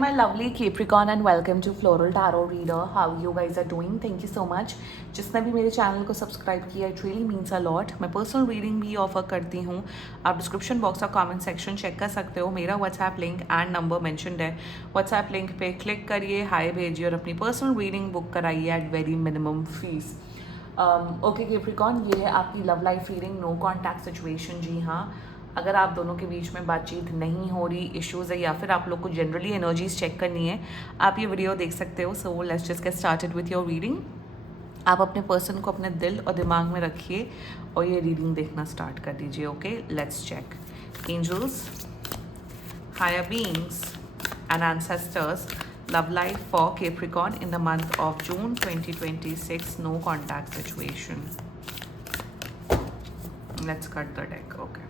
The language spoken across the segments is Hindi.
My lovely Capricorn and welcome to Floral Tarot Reader. How you guys are doing? Thank you so much. जिसने भी मेरे चैनल को सब्सक्राइब किया it really means a lot. मैं पर्सनल रीडिंग भी ऑफर करती हूँ. आप डिस्क्रिप्शन बॉक्स और कमेंट सेक्शन चेक कर सकते हो. मेरा WhatsApp link and number mentioned है. व्हाट्सएप लिंक पे क्लिक करिए, हाई भेजिए और अपनी पर्सनल रीडिंग बुक कराइए at very minimum fees. Okay Capricorn, ये है आपकी love life reading. No contact situation. जी हाँ, अगर आप दोनों के बीच में बातचीत नहीं हो रही, इश्यूज़ है या फिर आप लोग को जनरली एनर्जीज चेक करनी है, आप ये वीडियो देख सकते हो. So let's just get started with your reading. आप अपने पर्सन को अपने दिल और दिमाग में रखिए और ये रीडिंग देखना स्टार्ट कर दीजिए. Okay, let's check. Angels, higher beings and ancestors, love life for Capricorn in the month of June 2026. No contact situation. Let's cut the deck. Okay.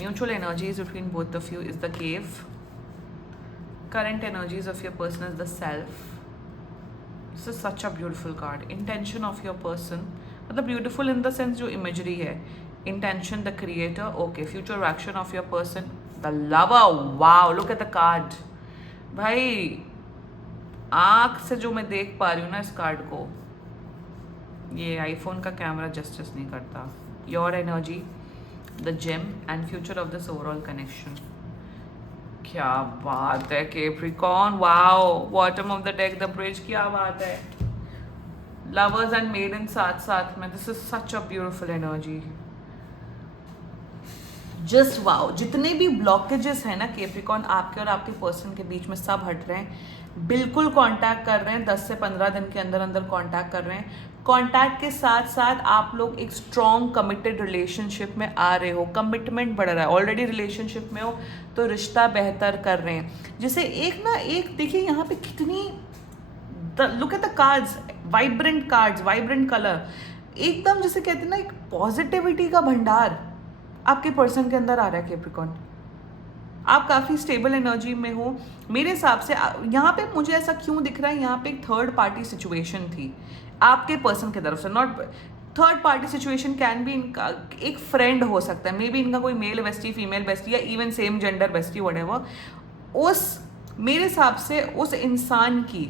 Mutual energies between both of you is the cave. Current energies of your person is the self. This is such a beautiful card. Intention of your person, मतलब beautiful in the sense जो imagery है. Intention, the creator. Okay. Future action of your person, the lover. Wow, look at the card. भाई, आँख से जो मैं देख पा रही हूँ ना इस कार्ड को, ये आईफोन का कैमरा जस्टिस नहीं करता. Your energy, the gem and future of this overall connection. क्या बात है Capricorn. Wow, bottom of the deck, the bridge. क्या बात है. लवर्स एंड मेडन साथ साथ में. This is such a beautiful energy. Just wow. जितने भी ब्लॉकेजेस हैं ना कैप्रिकॉर्न, आपके और आपके पर्सन के बीच में, सब हट रहे हैं. बिल्कुल कांटेक्ट कर रहे हैं. 10 से 15 दिन के अंदर अंदर कांटेक्ट कर रहे हैं. कांटेक्ट के साथ साथ आप लोग एक स्ट्रॉन्ग कमिटेड रिलेशनशिप में आ रहे हो. कमिटमेंट बढ़ रहा है. ऑलरेडी रिलेशनशिप में हो तो रिश्ता बेहतर कर रहे हैं. जैसे एक देखिए यहाँ पे कितनी, look at the cards, vibrant cards, vibrant colour. एकदम जैसे कहते हैं ना, एक पॉजिटिविटी का भंडार आपके पर्सन के अंदर आ रहा है कैप्रिकॉर्न. आप काफ़ी स्टेबल एनर्जी में हो मेरे हिसाब से. यहाँ पे मुझे ऐसा क्यों दिख रहा है, यहाँ पे एक थर्ड पार्टी सिचुएशन थी आपके पर्सन की तरफ से. Not third party situation, can be इनका एक फ्रेंड हो सकता है, मे बी इनका कोई मेल बेस्टी, फीमेल बेस्टी, या even same gender bestie, whatever. उस मेरे हिसाब से उस इंसान की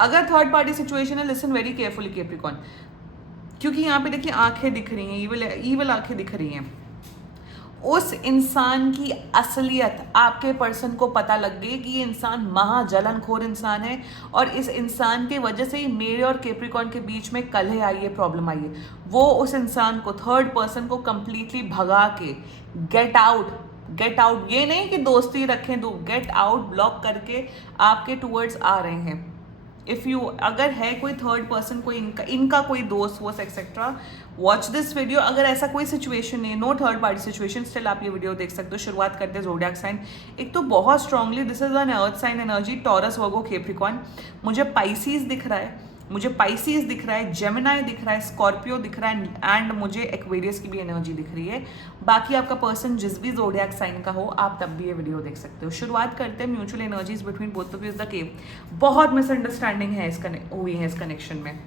अगर थर्ड पार्टी सिचुएशन है, लिसन वेरी केयरफुली कैप्रिकॉर्न, क्योंकि यहाँ पे देखिए आंखें दिख रही हैं, ईवल आंखें दिख रही हैं. उस इंसान की असलियत आपके पर्सन को पता लग गई कि ये इंसान महाजलनखोर इंसान है और इस इंसान के वजह से ही मेरे और कैप्रिकॉर्न के बीच में कलह आई है, प्रॉब्लम आई है. वो उस इंसान को, थर्ड पर्सन को कंप्लीटली भगा के गेट आउट, ये नहीं कि दोस्ती रखें, तो गेट आउट, ब्लॉक करके आपके टूवर्ड्स आ रहे हैं. इफ़ यू, अगर है कोई थर्ड पर्सन, कोई इनका कोई दोस्त वोस्त एक्सेट्रा, वॉच दिस वीडियो. अगर ऐसा कोई सिचुएशन नहीं है, no third party situation, still आप ये वीडियो देख सकते हो. शुरुआत करते हैं ज़ोडिएक साइन. एक तो बहुत strongly this is an earth sign energy, Taurus, Virgo, Capricorn. मुझे पाइसीज दिख रहा है, जेमिनाई दिख रहा है, स्कॉर्पियो दिख रहा है एंड मुझे एक्वेरियस की भी एनर्जी दिख रही है. बाकी आपका पर्सन जिस भी ज़ोडिएक साइन का हो, आप तब भी ये वीडियो देख सकते हो. शुरुआत करते हैं. Mutual energies between both of you is the cave. बहुत मिसअंडरस्टैंडिंग है हुई है इस कनेक्शन में,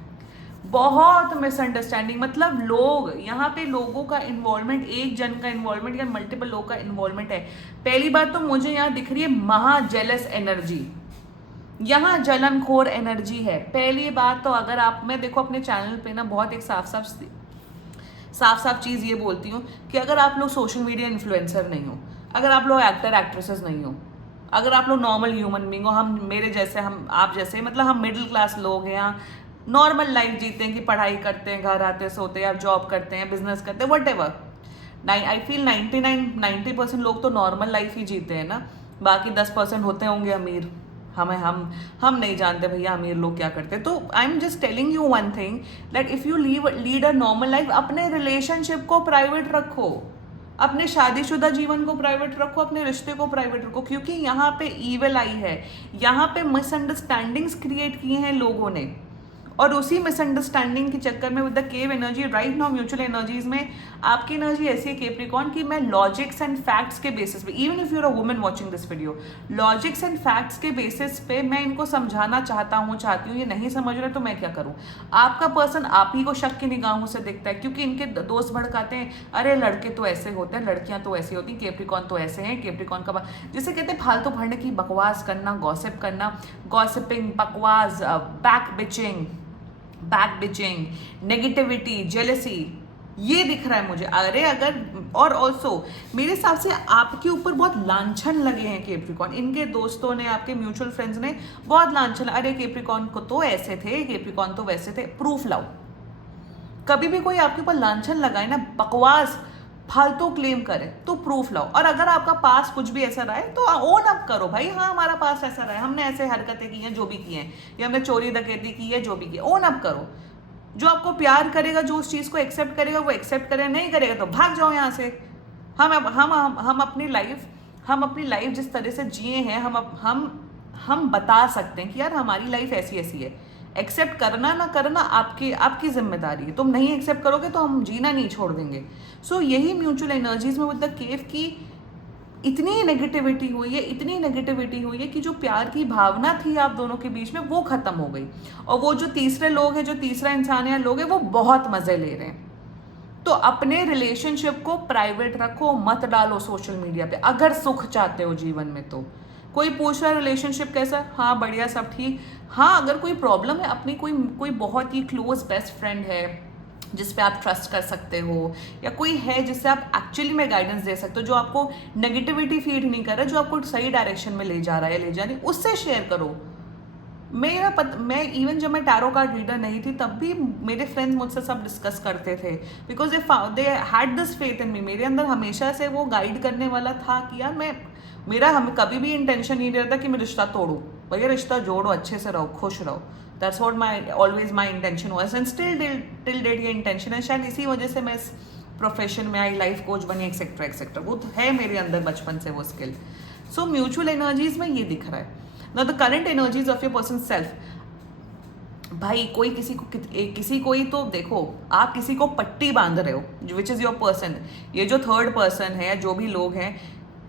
बहुत मिसअंडरस्टैंडिंग. मतलब लोग यहाँ पे, लोगों का इन्वॉल्वमेंट, एक जन का इन्वॉल्वमेंट या मल्टीपल लोग का इन्वॉल्वमेंट है. पहली बात तो मुझे यहाँ दिख रही है महाजेलस एनर्जी, यहाँ जलनखोर एनर्जी है. पहली बात तो अगर आप, मैं देखो अपने चैनल पे ना बहुत एक साफ चीज़ ये बोलती हूँ कि अगर आप लोग सोशल मीडिया इन्फ्लुएंसर नहीं हो, अगर आप लोग एक्टर एक्ट्रेसेस नहीं हो, अगर आप लोग नॉर्मल ह्यूमन बीइंग हो, हम मेरे जैसे, हम आप जैसे, मतलब हम मिडिल क्लास लोग हैं, यहाँ नॉर्मल लाइफ जीते हैं कि पढ़ाई करते हैं, घर आते सोते हैं, आप जॉब करते हैं, बिजनेस करते हैं, वट एवर. आई फील 90% लोग तो नॉर्मल लाइफ ही जीते हैं ना. बाकी 10% होते होंगे अमीर. हम नहीं जानते भैया अमीर लोग क्या करते हैं. तो I am just telling you one thing, that if you lead a normal life, अपने रिलेशनशिप को प्राइवेट रखो, अपने शादीशुदा जीवन को प्राइवेट रखो, अपने रिश्ते को प्राइवेट रखो, क्योंकि यहाँ पे ईविल आई है, यहाँ पे मिसअंडरस्टैंडिंग्स क्रिएट किए हैं लोगों ने. और उसी मिसअंडरस्टैंडिंग के चक्कर में with the cave energy right now mutual energies में आपकी एनर्जी ऐसी है कैप्रिकॉर्न कि मैं लॉजिक्स एंड फैक्ट्स के बेसिस पे, even if you're a woman watching this video, logics and facts के बेसिस पे मैं इनको समझाना चाहती हूँ, ये नहीं समझ रहे तो मैं क्या करूँ। आपका पर्सन आप ही को शक की निगाहों से देखता है, क्योंकि इनके दोस्त भड़काते हैं, अरे लड़के तो ऐसे होते हैं, लड़कियां तो ऐसी होती, कैप्रिकॉर्न तो ऐसे हैं, कैप्रिकॉर्न का जिसे कहते हैं फालतू भरने की बकवास करना, गॉसिप करना, गॉसिपिंग, बकवास, बैक बिचिंग, नेगेटिविटी, जेलसी, ये दिख रहा है मुझे। अरे अगर, और ऑल्सो मेरे हिसाब से आपके ऊपर बहुत लांछन लगे हैं कैप्रिकॉर्न, इनके दोस्तों ने, आपके म्यूचुअल फ्रेंड्स ने बहुत लांछन, अरे कैप्रिकॉर्न को तो ऐसे थे, कैप्रिकॉर्न तो वैसे थे। प्रूफ लाओ। कभी भी कोई आपके ऊपर लांछन लगाए ना, बकवास फालतू क्लेम करे, तो प्रूफ लाओ। और अगर आपका पास कुछ भी ऐसा रहा है तो ओन अप करो भाई, हाँ हमारा पास ऐसा रहा है, हमने ऐसे हरकतें की हैं जो भी की हैं, या हमने चोरी डकैती की है, जो भी की, ओन अप करो। जो आपको प्यार करेगा, जो उस चीज़ को एक्सेप्ट करेगा वो एक्सेप्ट करेगा, नहीं करेगा तो भाग जाओ यहाँ से। हम अपनी लाइफ जिस तरह से जिए हैं, हम बता सकते हैं कि यार हमारी लाइफ ऐसी ऐसी है। एक्सेप्ट करना ना करना आपकी जिम्मेदारी है। तुम नहीं एक्सेप्ट करोगे तो हम जीना नहीं छोड़ देंगे। सो यही म्यूचुअल एनर्जीज में विद द केव की इतनी नेगेटिविटी हुई है कि जो प्यार की भावना थी आप दोनों के बीच में वो खत्म हो गई। और वो जो तीसरे लोग हैं, जो तीसरा इंसान या लोग हैं, वो बहुत मजे ले रहे हैं। तो अपने रिलेशनशिप को प्राइवेट रखो, मत डालो सोशल मीडिया पे अगर सुख चाहते हो जीवन में। तो कोई पूछ रहा है रिलेशनशिप कैसा, हाँ बढ़िया सब ठीक। हाँ अगर कोई प्रॉब्लम है, अपनी कोई बहुत ही क्लोज बेस्ट फ्रेंड है जिस पे आप ट्रस्ट कर सकते हो, या कोई है जिससे आप एक्चुअली में गाइडेंस दे सकते हो, जो आपको नेगेटिविटी फीड नहीं कर रहा है, जो आपको सही डायरेक्शन में ले जा रहा है, ले जा रही, उससे शेयर करो। मैं इवन जब मैं टैरो कार्ड रीडर नहीं थी तब भी मेरे फ्रेंड्स मुझसे सब डिस्कस करते थे, because they had this faith in me. मेरे अंदर हमेशा से वो गाइड करने वाला था कि यार हमें कभी भी इंटेंशन नहीं रहता कि मैं रिश्ता तोड़ूं। भैया रिश्ता जोड़ो, अच्छे से रहो, खुश रहो। That's what always my intention was, and still till date ये इंटेंशन है। शायद इसी वजह से मैं इस प्रोफेशन में आई, लाइफ कोच बनी, एक्सेट्रा एक्सेट्रा। वो तो है मेरे अंदर बचपन से वो स्किल। सो म्यूचुअल एनर्जीज में ये दिख रहा है। Now the current energies of your person self. भाई कोई किसी को ही तो देखो, आप किसी को पट्टी बांध रहे हो, विच इज योर पर्सन। ये जो थर्ड पर्सन है, जो भी लोग हैं,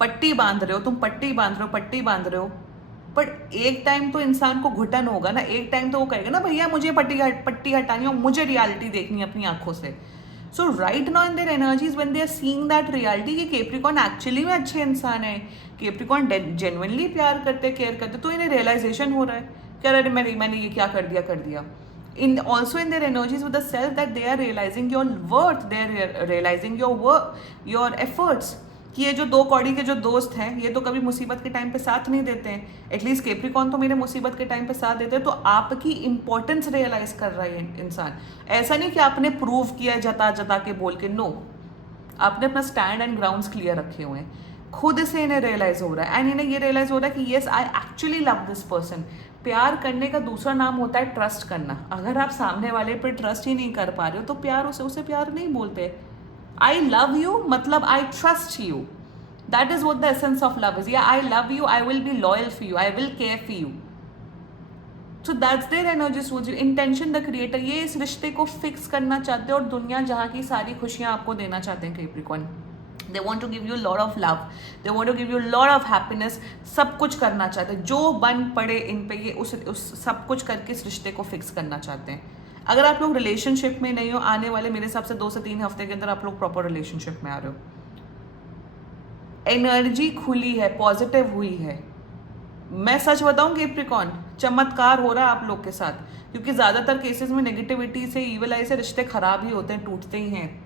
पट्टी बांध रहे हो, तुम पट्टी बांध रहे हो। बट एक टाइम तो इंसान को घुटन होगा ना, एक टाइम तो वो कहेगा ना भैया मुझे पट्टी हटानी हो, मुझे रियलिटी देखनी है अपनी आंखों से। So right now in their energies when they are seeing that reality कि कैप्रिकॉर्न एक्चुअली में अच्छे इंसान है, कैप्रिकॉर्न जेन्युइनली प्यार करते, केयर करते, तो इन्हें रियलाइजेशन हो रहा है कि अरे मैंने ये क्या कर दिया। in also in their energies with the self that they are realizing your worth, they are realizing your work, your efforts, कि ये जो 2 कौड़ी के जो दोस्त हैं, ये तो कभी मुसीबत के टाइम पे साथ नहीं देते हैं। एटलीस्ट कैप्रिकॉर्न तो मेरे मुसीबत के टाइम पे साथ देते हैं। तो आपकी इंपॉर्टेंस रियलाइज कर रहा है इंसान। ऐसा नहीं कि आपने प्रूव किया जता के बोल के, नो, आपने अपना स्टैंड एंड ग्राउंड्स क्लियर रखे हुए हैं। खुद से इन्हें रियलाइज हो रहा है, एंड इन्हें ये रियलाइज हो रहा है कि yes I actually love this person. प्यार करने का दूसरा नाम होता है ट्रस्ट करना। अगर आप सामने वाले पर ट्रस्ट ही नहीं कर पा रहे हो तो प्यार उसे प्यार नहीं बोलते। आई लव यू मतलब I trust you, that is what the essence of love is. या I love you, I will be loyal for you, I will care for you. So that's their energy. Intention the creator, ये इस रिश्ते को फिक्स करना चाहते हैं और दुनिया जहाँ की सारी खुशियाँ आपको देना चाहते हैं Capricorn. They want to give you a lot of love, they want to give you a lot of happiness, सब कुछ करना चाहते हैं। जो बन पड़े इन पे, ये उस सब कुछ करके इस रिश्ते को फिक्स करना चाहते हैं। अगर आप लोग रिलेशनशिप में नहीं हो, आने वाले मेरे हिसाब से 2 से 3 हफ्ते के अंदर आप लोग प्रॉपर रिलेशनशिप में आ रहे हो। एनर्जी खुली है, पॉजिटिव हुई है। मैं सच बताऊं कैप्रिकॉर्न, चमत्कार हो रहा है आप लोग के साथ, क्योंकि ज़्यादातर केसेस में नेगेटिविटी से, ईविल आई से रिश्ते खराब ही होते हैं, टूटते ही हैं।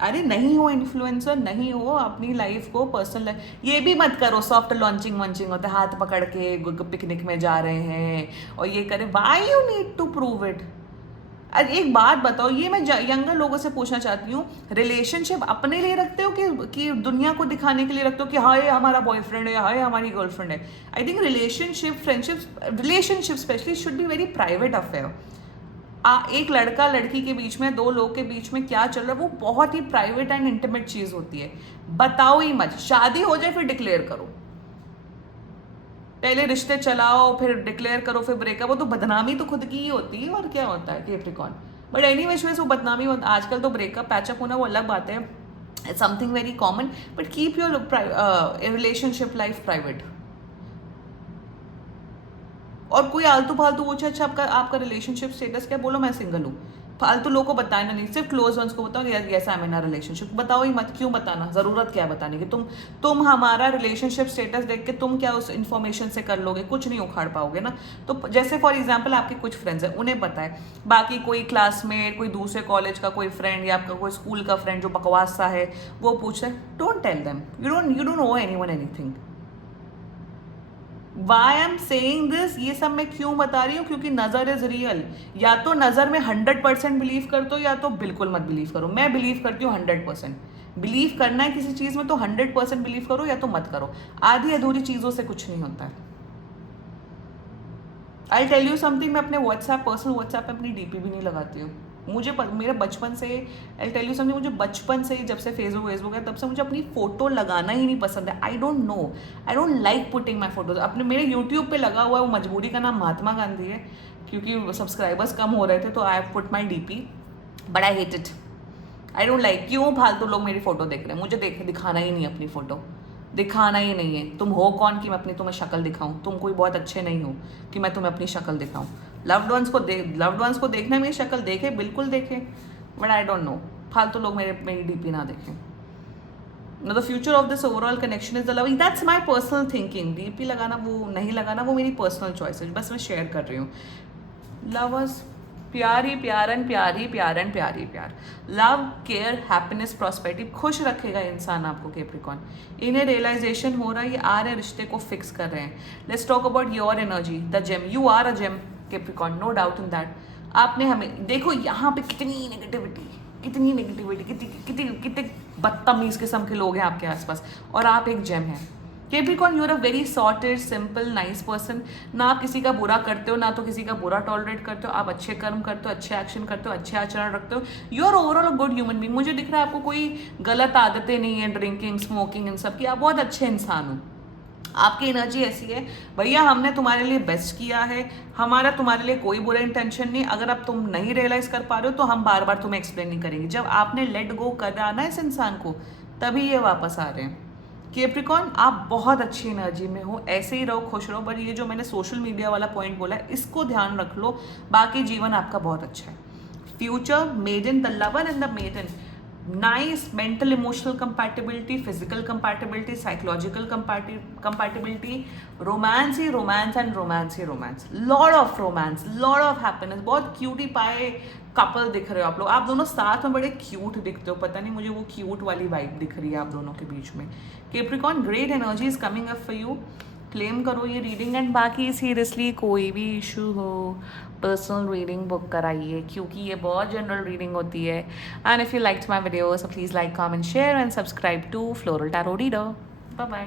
अरे नहीं हो इन्फ्लुएंसर, नहीं हो, अपनी लाइफ को, पर्सनल लाइफ, ये भी मत करो सॉफ्ट लॉन्चिंग वंचिंग होता है, हाथ पकड़ के पिकनिक में जा रहे हैं और ये करें। Why you need to prove it. अरे एक बात बताओ, ये मैं यंगर लोगों से पूछना चाहती हूँ, रिलेशनशिप अपने लिए रखते हो कि दुनिया को दिखाने के लिए रखते हो कि हाय हमारा बॉयफ्रेंड है, हाय हमारी गर्लफ्रेंड है। I think relationship specially should be very private affair. एक लड़का लड़की के बीच में, 2 लोग के बीच में क्या चल रहा है वो बहुत ही प्राइवेट एंड इंटीमेट चीज़ होती है। बताओ ही मत, शादी हो जाए फिर डिक्लेयर करो। पहले रिश्ते चलाओ, फिर डिक्लेयर करो, फिर ब्रेकअप हो, तो बदनामी तो खुद की ही होती है, और क्या होता है कैप्रिकॉन। बट एनी वेज वो बदनामी आजकल तो ब्रेकअप पैचअप होना वो अलग बात है, it's something very common, but keep your relationship life private. और कोई आलतू फालतू पूछे अच्छा आपका आपका रिलेशनशिप स्टेटस क्या, बोलो मैं सिंगल हूँ। फालतू लोगों को बताना नहीं, सिर्फ क्लोज वंस को बताओ ऐसा है मेरा रिलेशनशिप, बताओ ही मत, क्यों बताना, ज़रूरत क्या है बताने की। तुम हमारा रिलेशनशिप स्टेटस देख के तुम क्या उस इन्फॉर्मेशन से कर लोगे, कुछ नहीं उखाड़ पाओगे ना। तो जैसे फॉर एग्जाम्पल आपके कुछ फ्रेंड्स हैं, उन्हें पता है, बाकी कोई क्लासमेट, कोई दूसरे कॉलेज का कोई फ्रेंड या आपका कोई स्कूल का फ्रेंड जो बकवास सा है वो पूछ रहा है, don't tell them, you don't know anyone anything. Why am saying this, ये सब मैं क्यों बता रही हूँ, क्योंकि नज़र इज रियल। या तो नज़र में 100% बिलीव कर दो, या तो बिल्कुल मत बिलीव करो। मैं बिलीव करती हूँ 100%। बिलीव करना है किसी चीज़ में तो 100% बिलीव करो, या तो मत करो। आधी अधूरी चीज़ों से कुछ नहीं होता है। आई टेल यू समथिंग, मैं अपने पर्सनल व्हाट्सएप पे अपनी डीपी भी नहीं लगाती हूँ। मेरा बचपन से, आई टेल यू समथिंग, मुझे बचपन से जब से फेसबुक है तब से मुझे अपनी फ़ोटो लगाना ही नहीं पसंद है। I don't know, I don't like putting my photos. अपने मेरे यूट्यूब पे लगा हुआ है, वो मजबूरी का नाम महात्मा गांधी है, क्योंकि सब्सक्राइबर्स कम हो रहे थे, तो I put my DP, but I hate it. I don't like, क्यों फालतू लोग मेरी फ़ोटो देख रहे हैं, मुझे दिखाना ही नहीं अपनी फ़ोटो, दिखाना ही नहीं है। तुम हो कौन कि मैं अपनी तुम्हें शक्ल दिखाऊं, तुम कोई बहुत अच्छे नहीं हो कि मैं तुम्हें अपनी शक्ल दिखाऊं। लव्ड वंस को देखना, मेरी शक्ल देखे, बिल्कुल देखे, बट आई डोंट नो, फालतू लोग मेरी डीपी ना देखें। The future of this overall connection is the love, that's my personal thinking. DP लगाना वो नहीं लगाना, वो मेरी पर्सनल चॉइस है, बस मैं शेयर कर रही हूँ। लवर्स, प्यार ही प्यार एंड प्यार ही प्यार एंड प्यार ही प्यार। लव, केयर, हैप्पीनेस, प्रॉस्पेरिटी, खुश रखेगा इंसान आपको कैप्रिकॉन। इन्हें रियलाइजेशन हो रहा है, ये आ रहे रिश्ते को फिक्स कर रहे हैं। Let's talk about your energy, the gem, you are a gem Capricorn, no doubt in that. आपने हमें देखो यहाँ पे कितनी नेगेटिविटी, कितने बदतमीज किस्म के लोग हैं आपके आसपास, और आप एक जेम हैं Capricorn. You are a very sorted, simple, nice person. ना आप किसी का बुरा करते हो, ना तो किसी का बुरा टॉलरेट करते हो। आप अच्छे कर्म करते हो, अच्छे एक्शन करते हो, अच्छे आचरण रखते हो। You are overall a good human being. मुझे दिख रहा है आपको कोई गलत आदतें नहीं है, ड्रिंकिंग, स्मोकिंग, इन सब की। आप बहुत अच्छे इंसान हो, आपकी एनर्जी ऐसी है, भैया हमने तुम्हारे लिए बेस्ट किया है, हमारा तुम्हारे लिए कोई बुरा इंटेंशन नहीं। अगर अब तुम नहीं रियलाइज कर पा रहे हो तो हम बार बार तुम्हें एक्सप्लेन नहीं करेंगे। जब आपने लेट गो करा ना इस इंसान को, तभी ये वापस आ रहे हैं। कैप्रिकॉन, आप बहुत अच्छी एनर्जी में हो, ऐसे ही रहो, खुश रहो। बट ये जो मैंने सोशल मीडिया वाला पॉइंट बोला है, इसको ध्यान रख लो, बाकी जीवन आपका बहुत अच्छा है। Future made in the lover and the maiden, nice mental emotional compatibility, physical compatibility, psychological compatibility, romance ही रोमांस एंड रोमांस ही romance, lord of romance, lord of happiness. बहुत क्यूटी पाए कपल दिख रहे हो आप लोग, आप दोनों साथ में बड़े क्यूट दिखते हो। पता नहीं, मुझे वो क्यूट वाली वाइब दिख रही है आप दोनों के बीच में। Capricorn, great energy is coming up for you. Claim करो ये रीडिंग, एंड बाकी सीरियसली कोई भी इशू हो, पर्सनल रीडिंग बुक कराइए, क्योंकि ये बहुत जनरल रीडिंग होती है। And if you liked my video, so please like, comment, share and subscribe to floral tarot reader. Bye bye.